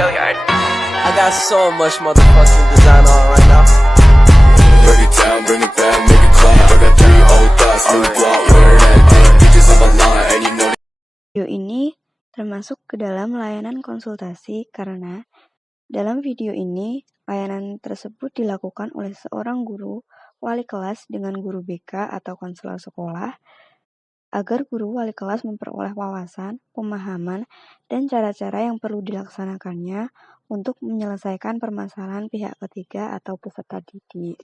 I got so much motherfucking design on right now. Break it down, bring it back, make it clap. I got 3 old thoughts, new block, where that thing. Bitches on my line, and you know. Video ini termasuk ke dalam layanan konsultasi karena dalam video ini layanan tersebut dilakukan oleh seorang guru wali kelas dengan guru BK atau konselor sekolah agar guru wali kelas memperoleh wawasan, pemahaman, dan cara-cara yang perlu dilaksanakannya untuk menyelesaikan permasalahan pihak ketiga atau peserta didik.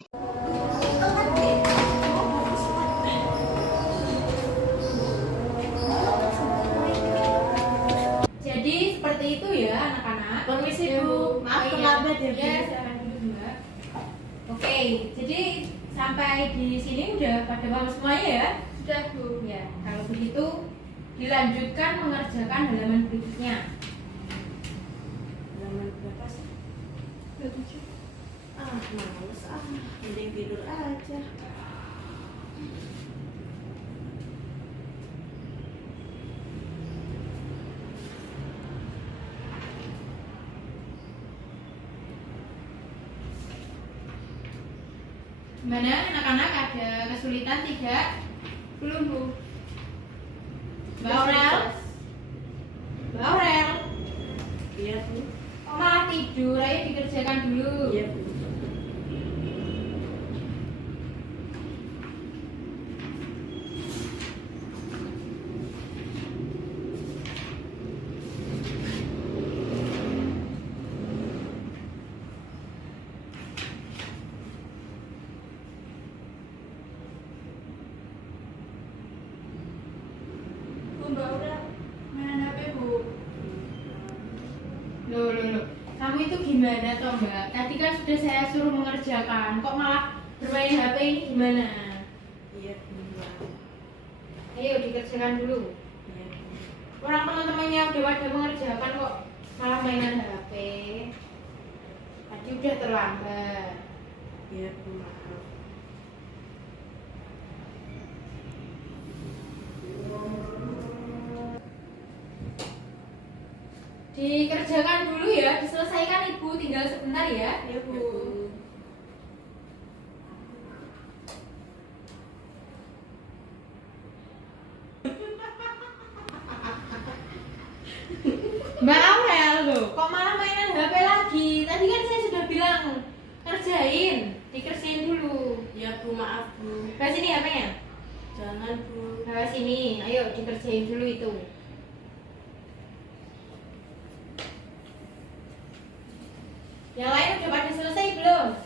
Jadi seperti itu ya anak-anak. Permisi Bu, maaf terlambat ya Bu. Ya, silakan dulu Mbak. Oke, jadi sampai di sini udah pada paham semuanya ya? Sudah Bu. Ya, kalau begitu dilanjutkan mengerjakan halaman berikutnya. Halaman berapa sih? 27. Males mending tidur aja. Gimana anak-anak, ada kesulitan tidak? Belum Bu. Mbak Aurel? Mbak Aurel? Iya Bu. Kok malah tidur? Ayo dikerjakan dulu. Iya Bu. Mbak udah mainan HP Bu. Loh. Kamu itu gimana toh Mbak? Tadi kan sudah saya suruh mengerjakan, kok malah bermain HP ini gimana? Iya Bu. Ayo dikerjakan dulu. Iya Bu. Orang teman-temannya udah pada mengerjakan kok malah mainan HP. Tadi udah terlambat. Iya Bu, maaf. Dikerjakan dulu ya, diselesaikan Ibu, tinggal sebentar ya. Iya Bu. Mbak Aurel loh, kok malah mainan HP lagi? Tadi kan saya sudah bilang kerjain, dikerjain dulu. Iya Bu, maaf Bu. Bawa sini HP-nya. Jangan Bu. Bawa sini, ayo dikerjain dulu itu. Yang lain udah pada selesai belum?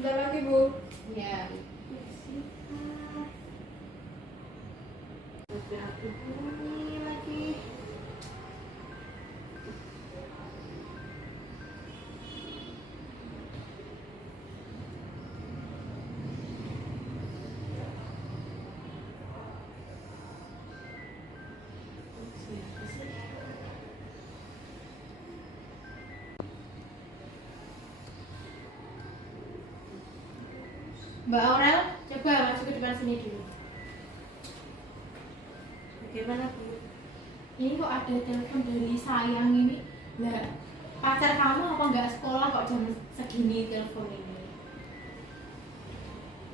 Bentar lagi Bu. Ya. HP bunyi lagi. Siapa sih? Mbak Aurel, coba masuk ke depan sini dulu. Bagaimana Bu? Ini kok ada telepon dari sayang ini? Lah, pacar kamu apa nggak sekolah kok jam segini telepon ini?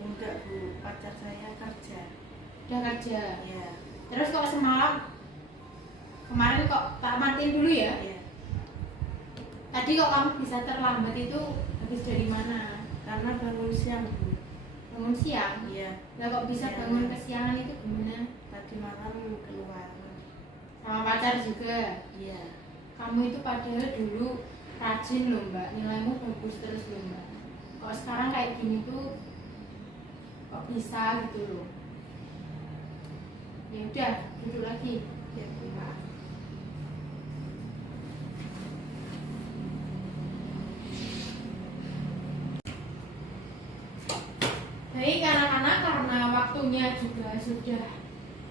Enggak Bu, pacar saya kerja. Udah kerja. Iya. Terus kok kemarin kok tak matiin dulu ya? Iya. Tadi kok kamu bisa terlambat itu habis dari mana? Karena bangun siang Bu. Bangun siang? Iya. Lah kok bisa Iya. bangun kesiangan itu gimana? Tadi malam keluar. Sama pacar juga? Iya. Kamu itu padahal dulu rajin loh Mbak, nilaimu bagus terus loh Mbak. Kok sekarang kayak gini tuh kok bisa gitu loh? Ya udah, duduk lagi. Ya Bu, maaf. Baik anak-anak, karena waktunya juga sudah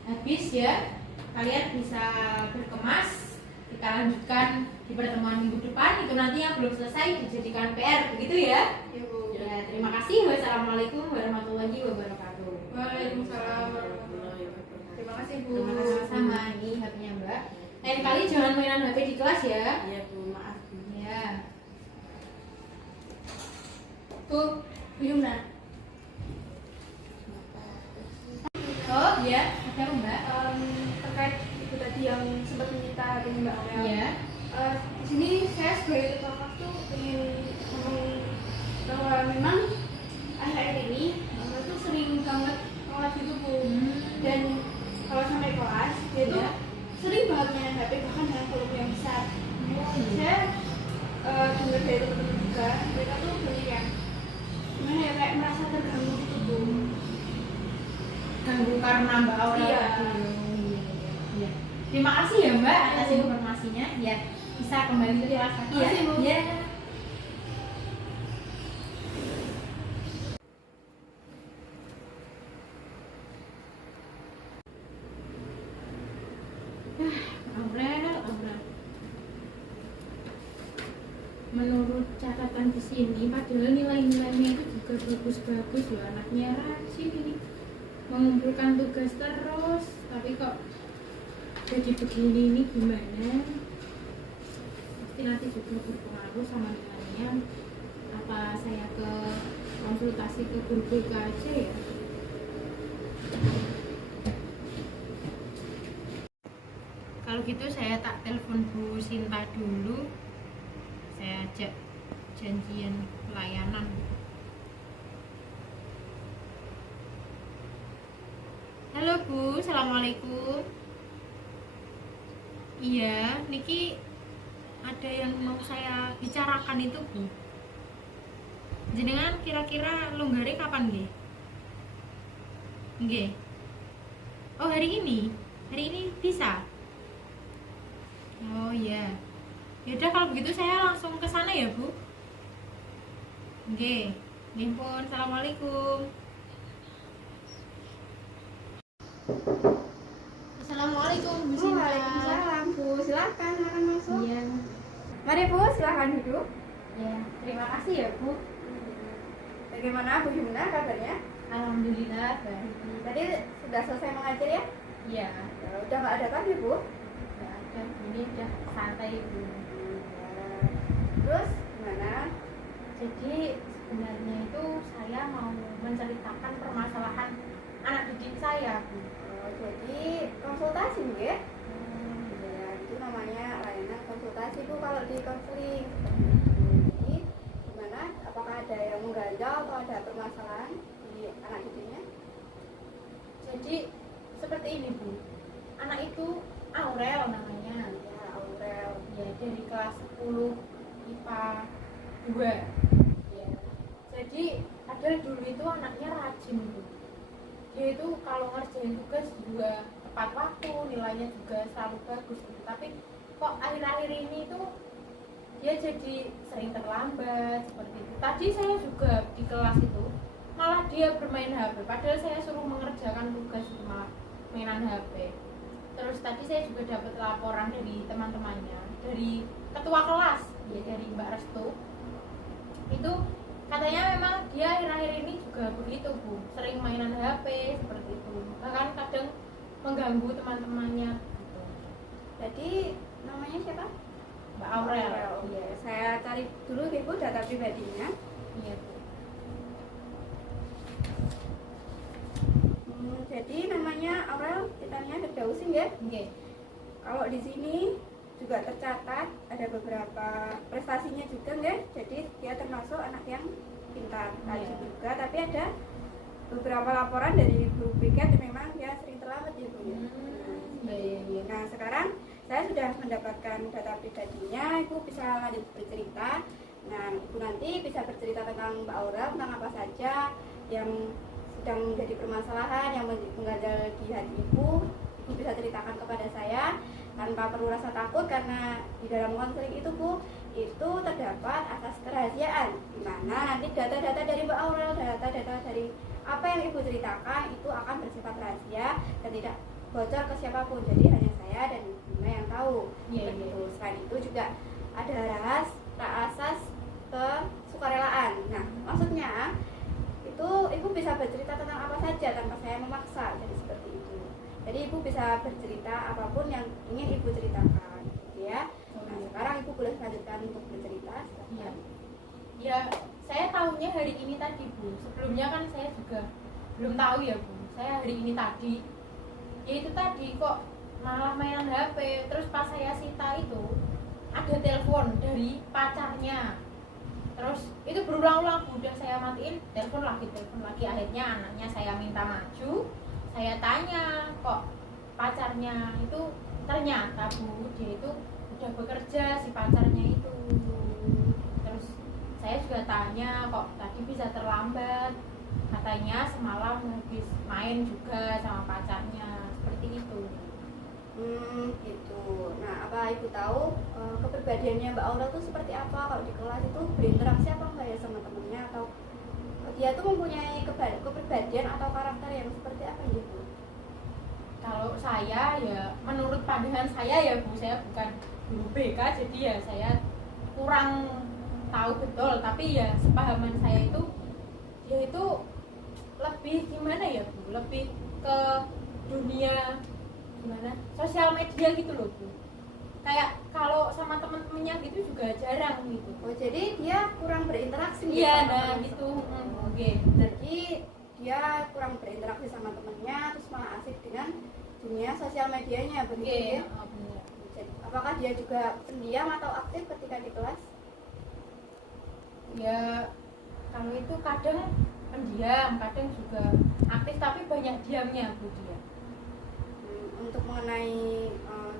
habis ya, kalian bisa berkemas. Kita lanjutkan di pertemuan minggu depan. Itu nanti yang belum selesai dijadikan PR, begitu ya? Iya Bu. Ya, terima kasih. Wassalamualaikum warahmatullahi wabarakatuh. Waalaikumsalam warahmatullahi wabarakatuh. Terima kasih Bu. Terima kasih, Bu. Sama ini HP-nya Mbak. Lain kali jangan mainan HP di kelas ya. Iya Bu, maaf Bu. Ya. Mbak Aurel. Iya. Di sini saya sebagai ketua kelas tuh ingin ngomong bahwa memang akhir-akhir ini Mbak tuh sering banget kelas itu Bu. Dan kalau sampai kelas dia tuh sering banget main HP bahkan dengan volume yang besar. Saya dengar dari teman-teman juga, mereka tuh banyak yang gimana ya, kayak merasa terganggu gitu Bu. Ganggu karena Mbak Aurel. Iya. Iya. Terima kasih ya Mbak atas informasinya. Ya, bisa kembali ke kelas lagi ya. Makasih, Bu. Ya. Aurel. Menurut catatan di sini, padahal nilai-nilainya itu juga bagus-bagus loh, anaknya rajin ini, mengumpulkan tugas terus, tapi kok jadi begini ini gimana? Pasti nanti juga berpengaruh sama nilainya. Apa saya ke konsultasi ke guru BK aja ya? Kalau gitu saya tak telepon Bu Sinta dulu, saya ajak janjian pelayanan. Halo Bu, assalamualaikum. Iya, niki ada yang mau saya bicarakan itu Bu. Jenengan kira-kira lunggare kapan nggih? Nggih. Oh hari ini bisa. Oh iya. Yaudah kalau begitu saya langsung ke sana ya Bu. Nggih. Nggih pun. Assalamualaikum. Assalamualaikum Bu Sinta. Waalaikumsalam Bu, silakan masuk. Iya. Mari Bu, silakan duduk. Ya, terima kasih ya Bu. Bagaimana Bu Yumna kabarnya? Alhamdulillah baik. Tadi sudah selesai mengajar ya? Iya. Udah nggak ada tadi Bu? Nggak ada. Ini udah santai Bu. Terus gimana? Jadi sebenarnya itu saya mau menceritakan permasalahan anak didik saya Bu. Jadi konsultasi Bu ya? Ya, itu namanya layanan konsultasi Bu kalau di konseling. Jadi gimana? Apakah ada yang mengganjal atau ada permasalahan di anak didiknya? Jadi seperti ini Bu. Anak itu Aurel namanya. Ya, Aurel. Ya, dari kelas 10 IPA 2. Ya. Jadi ada dulu itu anaknya rajin Bu. Dia itu kalau ngerjain tugas juga tepat waktu, nilainya juga selalu bagus gitu. Tapi kok akhir-akhir ini tuh dia jadi sering terlambat seperti itu. Tadi saya juga di kelas itu malah dia bermain HP, padahal saya suruh mengerjakan tugas itu malah mainan HP. Terus tadi saya juga dapat laporan dari teman-temannya, dari ketua kelas, ya dari Mbak Restu. Itu katanya memang dia akhir-akhir ini juga begitu Bu, sering mainan HP seperti itu. Bahkan kadang mengganggu teman-temannya gitu. Jadi namanya siapa? Mbak Aurel. Iya, saya cari dulu deh Bu data pribadinya. Iya Bu. Jadi namanya Aurel, kitanya Firdausin ya. Oke. Kalau di sini juga tercatat ada beberapa prestasinya juga ya. Jadi dia termasuk anak yang pintar, rajin juga. Tapi ada beberapa laporan dari guru BK yang memang dia sering terlambat ya Bu ya. Iya. Nah sekarang saya sudah mendapatkan data pribadinya, Ibu bisa lanjut bercerita. Nah Ibu nanti bisa bercerita tentang Mbak Aurel, tentang apa saja yang sedang menjadi permasalahan, yang mengganjal di hati Ibu bisa ceritakan kepada saya tanpa perlu rasa takut, karena di dalam konseling itu Bu, itu terdapat asas kerahasiaan, di mana nanti data-data dari Mbak Aurel, data-data dari apa yang Ibu ceritakan itu akan bersifat rahasia dan tidak bocor ke siapapun. Jadi hanya saya dan Ibu yang tahu. Iya. Selain itu juga ada asas kesukarelaan. Nah, maksudnya itu Ibu bisa bercerita tentang apa saja tanpa saya memaksa, jadi seperti itu. Jadi Ibu bisa bercerita apapun yang ingin Ibu ceritakan, gitu ya. Nah, sekarang Ibu boleh lanjutkan untuk bercerita. Iya. Ya, saya tahunya hari ini tadi Bu. Sebelumnya kan saya juga belum tahu ya Bu. Saya hari ini tadi. Ya itu tadi kok malah mainan HP. Terus pas saya sita itu ada telepon dari pacarnya. Terus itu berulang-ulang, udah saya matiin, telepon lagi. Akhirnya anaknya saya minta maju, saya tanya, kok pacarnya itu ternyata Bu, dia itu udah bekerja si pacarnya itu. Terus saya juga tanya, kok tadi bisa terlambat, katanya semalam habis main juga sama pacarnya, seperti itu. Gitu. Nah, apa Ibu tahu kepribadiannya Mbak Aurel itu seperti apa? Kalau di kelas itu berinteraksi apa enggak ya sama temennya, atau dia tuh mempunyai kepribadian atau karakter yang seperti apa ya Bu? Kalau saya ya menurut pandangan saya ya Bu, saya bukan guru BK, jadi ya saya kurang tahu betul, tapi ya sepahaman saya itu dia itu lebih gimana ya Bu, lebih ke dunia gimana sosial media gitu loh Bu, kayak kalau sama teman-temannya gitu juga jarang gitu. Oh, jadi dia kurang berinteraksi Iya, sama nah teman. gitu. Oke. Jadi dia kurang berinteraksi sama temannya, terus malah asik dengan dunia sosial medianya, begitu ya? Benar. Jadi, apakah dia juga pendiam atau aktif ketika di kelas? Ya kalau itu kadang pendiam, kadang juga aktif, tapi banyak diamnya Bu dia. Untuk mengenai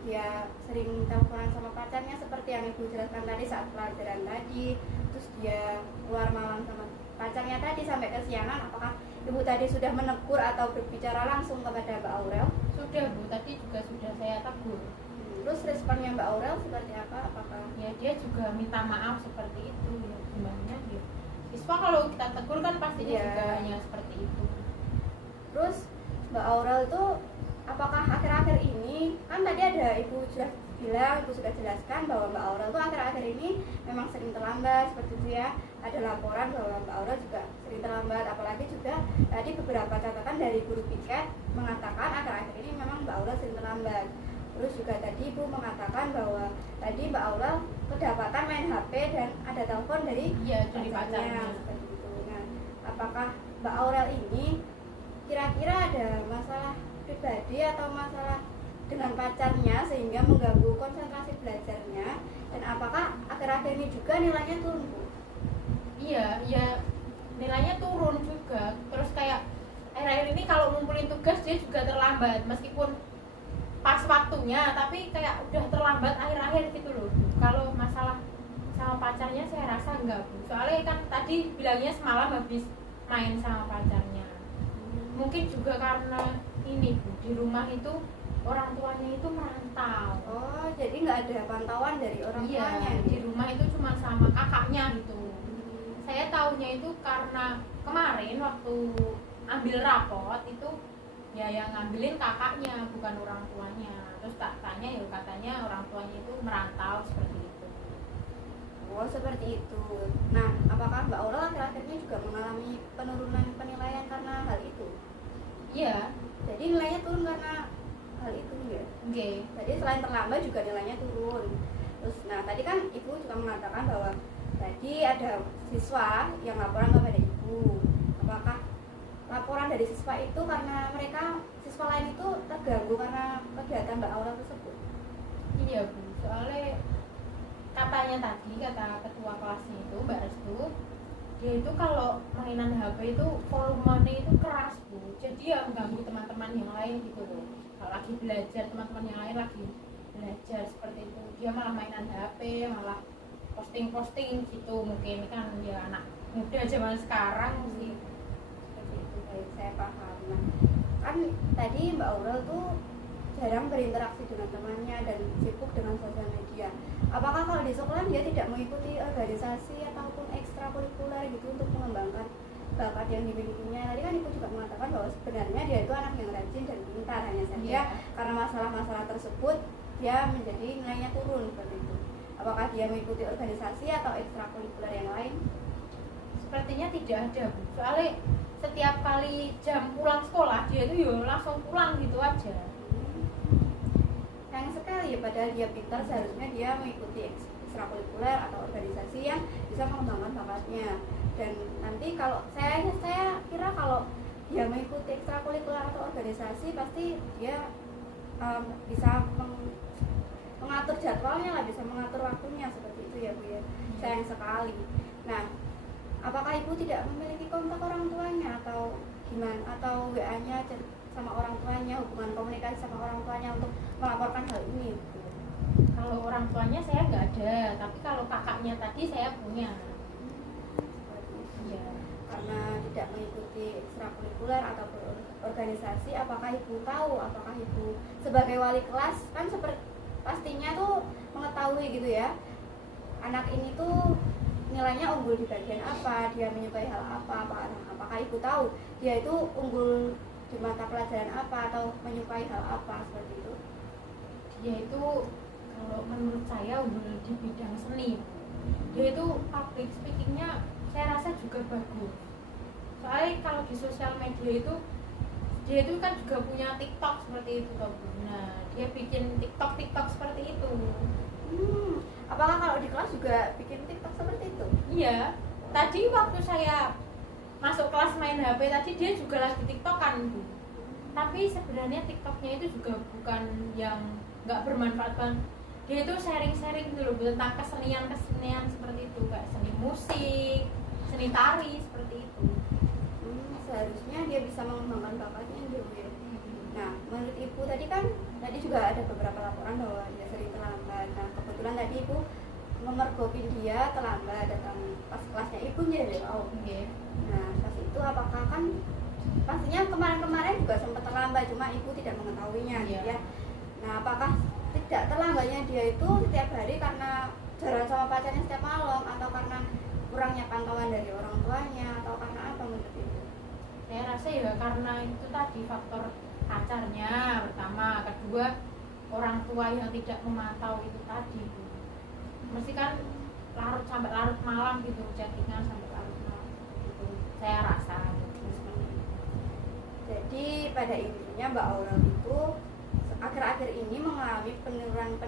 dia sering teleponan sama pacarnya seperti yang Ibu jelaskan tadi saat pelajaran tadi, terus dia keluar malam sama pacarnya tadi sampai kesiangan, apakah Ibu tadi sudah menegur atau berbicara langsung kepada Mbak Aurel? Sudah Bu, tadi juga sudah saya tegur. Terus responnya Mbak Aurel seperti apa? Apakah Ya dia juga minta maaf seperti itu ya, gimana ya. Siswa kalau kita tegur kan pastinya Iya. juga hanya seperti itu. terus Mbak Aurel itu apakah akhir-akhir ini, kan tadi ada Ibu sudah bilang, Ibu sudah jelaskan bahwa Mbak Aurel itu akhir-akhir ini memang sering terlambat seperti itu ya. Ada laporan bahwa Mbak Aurel juga sering terlambat, apalagi juga tadi beberapa catatan dari guru piket mengatakan akhir-akhir ini memang Mbak Aurel sering terlambat. Terus juga tadi Ibu mengatakan bahwa tadi Mbak Aurel kedapatan main HP dan ada telepon dari Iya, dari pacarnya. seperti itu. Nah, apakah Mbak Aurel ini kira-kira ada masalah pribadi atau masalah dengan pacarnya sehingga mengganggu konsentrasi belajarnya, dan apakah akhir-akhir ini juga nilainya turun Bu? Iya, ya nilainya turun juga. Terus kayak akhir-akhir ini kalau ngumpulin tugas dia juga terlambat, meskipun pas waktunya, tapi kayak udah terlambat akhir-akhir gitu loh. Kalau masalah sama pacarnya saya rasa enggak Bu, soalnya kan tadi bilangnya semalam habis main sama pacarnya. Mungkin juga karena ini Bu, di rumah itu orang tuanya itu merantau. Oh, jadi nggak ada pantauan dari orang Iya, tuanya di gitu. rumah itu cuma sama kakaknya gitu. Saya tahunya itu karena kemarin waktu ambil rapot itu ya yang ngambilin kakaknya, bukan orang tuanya. Terus tak tanya ya katanya orang tuanya itu merantau seperti itu. Oh, seperti itu. Nah, apakah Mbak Aurel akhir-akhir ini juga mengalami penurunan penilaian karena hal itu? Iya, Jadi nilainya turun karena hal itu ya? oke. Jadi selain terlambat juga nilainya turun. Terus, nah tadi kan Ibu juga mengatakan bahwa tadi ada siswa yang laporan kepada Ibu. Apakah laporan dari siswa itu karena mereka siswa lain itu terganggu karena kegiatan Mbak Aurel tersebut? Iya Bu, soalnya katanya tadi kata ketua kelasnya itu Mbak Restu, dia itu kalau mainan HP itu volumenya itu keras Bu, jadi ya mengganggu teman-teman yang lain gitu loh. Kalau lagi belajar, teman-teman yang lain lagi belajar seperti itu, dia malah mainan HP, malah posting-posting gitu. Mungkin kan ya anak muda zaman sekarang sih. Seperti itu, baik, saya paham. Nah, kan tadi Mbak Aurel tuh jarang berinteraksi dengan temannya dan sibuk dengan sosial media. Apakah kalau di sekolah dia tidak mengikuti organisasi ataupun ekstrakurikuler gitu untuk mengembangkan bakat yang dimilikinya? Tadi kan Ibu juga mengatakan bahwa sebenarnya dia itu anak yang rajin dan pintar, hanya saja Iya. karena masalah-masalah tersebut dia menjadi nilainya turun seperti itu. Apakah dia mengikuti organisasi atau ekstrakurikuler yang lain? Sepertinya tidak ada Bu, soalnya setiap kali jam pulang sekolah dia itu ya langsung pulang gitu aja. Sayang sekali ya, padahal dia pintar, seharusnya dia mengikuti ekstrakurikuler atau organisasi yang bisa mengembangkan bakatnya. Dan nanti kalau saya kira kalau dia mengikuti ekstrakurikuler atau organisasi pasti dia bisa mengatur jadwalnya lah, bisa mengatur waktunya seperti itu ya Bu ya. Sayang sekali. Nah, apakah Ibu tidak memiliki kontak orang tuanya atau gimana, atau WA-nya sama orang tuanya, hubungan komunikasi sama orang tuanya untuk melaporkan hal ini? Kalau orang tuanya saya nggak ada, tapi kalau kakaknya tadi saya punya. Iya. Karena tidak mengikuti ekstrakurikuler atau organisasi, apakah Ibu tahu, apakah Ibu sebagai wali kelas kan seperti pastinya tuh mengetahui gitu ya, anak ini tuh nilainya unggul di bagian apa, dia menyukai hal apa, apakah Ibu tahu dia itu unggul di mata pelajaran apa atau menyukai hal apa seperti itu? Dia itu kalau menurut saya unggul di bidang seni. Dia itu public speakingnya saya rasa juga bagus. Soalnya kalau di sosial media itu dia itu kan juga punya TikTok seperti itu toh. Nah, dia bikin TikTok seperti itu. Apakah kalau di kelas juga bikin TikTok seperti itu? Iya. Tadi waktu saya masuk kelas main HP tadi dia juga lagi TikTokan, Bu. Tapi sebenarnya TikToknya itu juga bukan yang nggak bermanfaat banget. Dia itu sharing-sharing gitu loh tentang kesenian seperti itu, kayak seni musik, seni tari seperti itu. Seharusnya dia bisa mengembangkan bakatnya dulu ya. Nah, menurut Ibu tadi kan juga ada beberapa laporan bahwa dia sering terlambat. Nah, kebetulan tadi Ibu memergoki dia terlambat datang pas kelasnya Ibu ya. Okay. Nah, pas itu apakah kan pastinya kemarin juga sempat terlambat, cuma Ibu tidak mengetahuinya gitu ya. Nah, apakah tidak terlambatnya dia itu setiap hari karena jalan sama pacarnya setiap malam, atau karena kurangnya pantauan dari orang tuanya, atau karena apa menurut Ibu? Saya rasa ya karena itu tadi faktor pacarnya pertama, kedua orang tua yang tidak memantau itu tadi. Mesti kan sampai larut malam gitu, chattingan sampai larut malam gitu. Saya rasa seperti itu. Jadi pada intinya Mbak Aurel itu akhir-akhir ini mengalami penurunan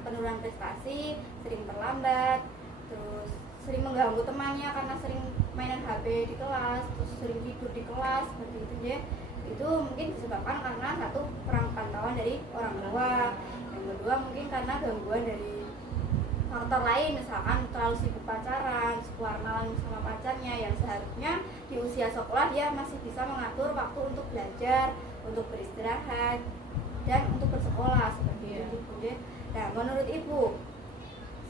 penurunan prestasi, sering terlambat, terus sering mengganggu temannya karena sering mainan HP di kelas, terus sering tidur di kelas seperti itu ya. Itu mungkin disebabkan karena satu, kurang pantauan dari orang tua, yang kedua mungkin karena gangguan dari faktor lain, misalkan terlalu sibuk pacaran, keluar malam sama pacarnya, yang seharusnya di usia sekolah dia masih bisa mengatur waktu untuk belajar, untuk beristirahat, dan untuk bersekolah seperti itu. Nah, menurut Ibu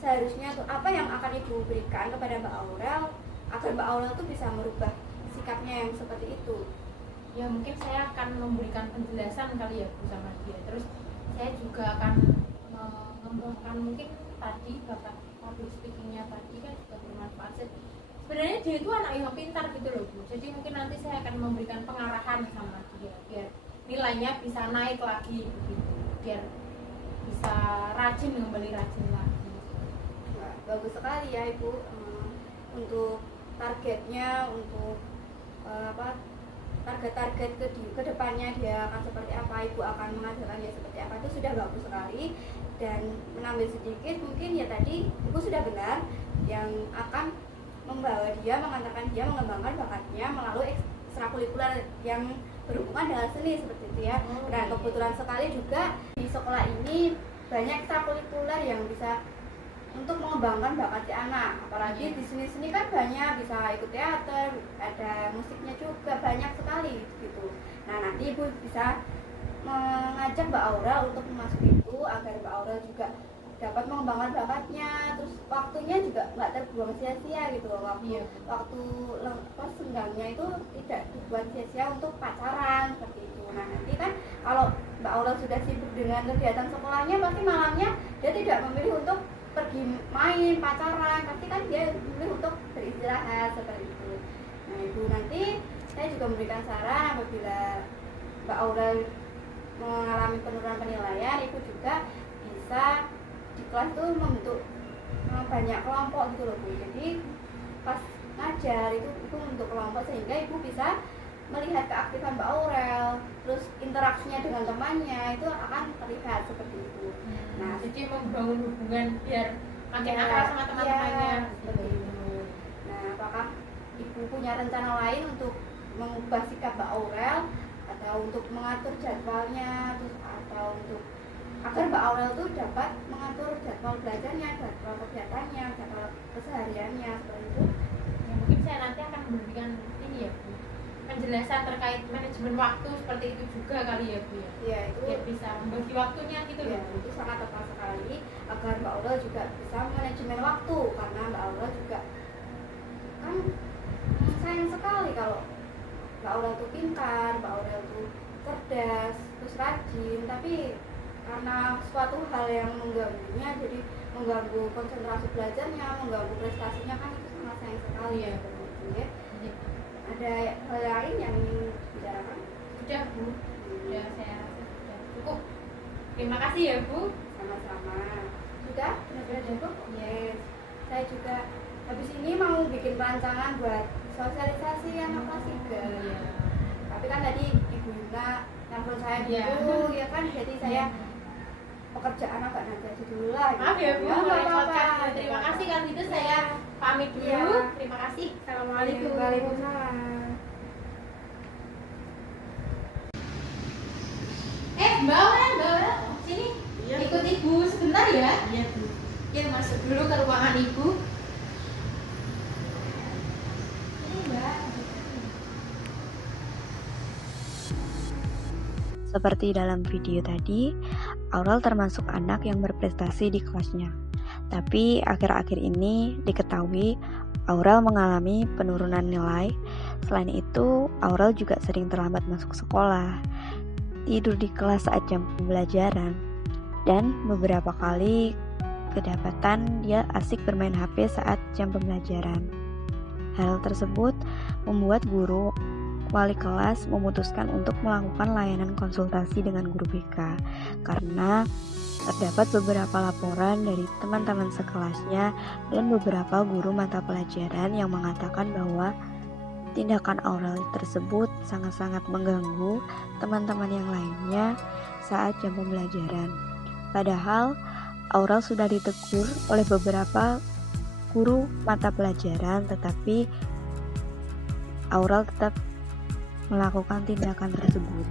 seharusnya tuh apa yang akan Ibu berikan kepada Mbak Aurel agar Mbak Aurel tuh bisa merubah sikapnya yang seperti itu? Ya mungkin saya akan memberikan penjelasan kali ya Bu sama dia. Terus saya juga akan mengembangkan mungkin tadi bakat public speakingnya tadi kan juga bermanfaat. Sebenarnya dia itu anak yang pintar gitu loh Bu. Jadi mungkin nanti saya akan memberikan pengarahan sama dia biar nilainya bisa naik lagi begitu. Biar bisa rajin kembali rajin lagi. Nah, bagus sekali ya Ibu. Untuk targetnya, untuk target-target ke depannya dia akan seperti apa, Ibu akan mengajarkan dia seperti apa, itu sudah bagus sekali. Dan menambil sedikit mungkin ya tadi Ibu sudah benar, yang akan membawa dia, mengantarkan dia mengembangkan bakatnya melalui ekstrakurikuler yang berhubungan dengan seni seperti itu ya. Nah, kebetulan sekali juga di sekolah ini banyak ekstrakurikuler yang bisa untuk mengembangkan bakat si anak, apalagi di seni kan banyak, bisa ikut teater, ada musiknya juga, banyak sekali gitu. Nah, nanti Ibu bisa mengajak Mbak Aurel untuk masuk itu agar Mbak Aurel juga dapat mengembangkan bakatnya, terus waktunya juga nggak terbuang sia-sia gitu. Waktu senggangnya itu tidak dibuat sia-sia untuk pacaran seperti itu. Nah, nanti kan kalau Mbak Aurel sudah sibuk dengan kegiatan sekolahnya, pasti malamnya dia tidak memilih untuk pergi main pacaran, tapi kan dia memilih untuk beristirahat seperti itu. Nah, Ibu, nanti saya juga memberikan saran apabila Mbak Aurel mengalami penurunan penilaian, Ibu juga bisa di kelas itu membentuk banyak kelompok gitu loh Bu. Jadi pas ngajar itu Ibu membentuk kelompok sehingga Ibu bisa melihat keaktifan Mbak Aurel, terus interaksinya dengan temannya itu akan terlihat seperti itu. Nah, jadi membangun hubungan biar makin akrab sama teman-temannya seperti itu. Nah, apakah Ibu punya rencana lain untuk mengubah sikap Mbak Aurel, atau untuk mengatur jadwalnya, terus atau untuk agar Mbak Aurel tuh dapat mengatur jadwal belajarnya, jadwal kegiatannya, jadwal kesehariannya seperti itu. Ya, mungkin saya nanti akan memberikan ini ya Bu, penjelasan terkait manajemen waktu seperti itu juga kali ya Bu ya. Ya itu Biar bisa membagi waktunya gitu ya, loh. itu sangat tepat sekali agar Mbak Aurel juga bisa manajemen waktu, karena Mbak Aurel juga kan sayang sekali kalau Mbak Aurel tuh pintar, Mbak Aurel tuh cerdas, terus rajin, tapi karena suatu hal yang mengganggunya, jadi mengganggu konsentrasi belajarnya, mengganggu prestasinya, kan itu sangat sayang sekali ya seperti itu ya. Iya. Ada hal lain yang ingin dibicarakan? Sudah Bu, sudah saya rasa sudah cukup. Terima kasih ya Bu. Sama-sama. Sudah? Benar-benar cukup? Yes. Saya juga habis ini mau bikin rancangan buat sosialisasi anak kelas 3. Iya. Tapi kan tadi Ibu Yuna nelfon saya Iya. dulu, ya kan, jadi saya pekerjaan agak nanti dulu lah. Maaf ya Bu, nggak merepotkan. apa-apa. Terima kasih kalau gitu saya pamit dulu. Iya. Terima kasih. Assalamualaikum. Waalaikumsalam. Mbak Aurel, sini. Ikut Ibu sebentar ya. Iya Bu. Kita masuk dulu ke ruangan Ibu. Ini Mbak. Seperti dalam video tadi, Aurel termasuk anak yang berprestasi di kelasnya. Tapi akhir-akhir ini diketahui Aurel mengalami penurunan nilai. Selain itu, Aurel juga sering terlambat masuk sekolah, tidur di kelas saat jam pembelajaran, dan beberapa kali kedapatan dia asik bermain HP saat jam pembelajaran. Hal tersebut membuat guru wali kelas memutuskan untuk melakukan layanan konsultasi dengan guru BK karena terdapat beberapa laporan dari teman-teman sekelasnya dan beberapa guru mata pelajaran yang mengatakan bahwa tindakan Aurel tersebut sangat-sangat mengganggu teman-teman yang lainnya saat jam pembelajaran. Padahal Aurel sudah ditegur oleh beberapa guru mata pelajaran, tetapi Aurel tetap melakukan tindakan tersebut.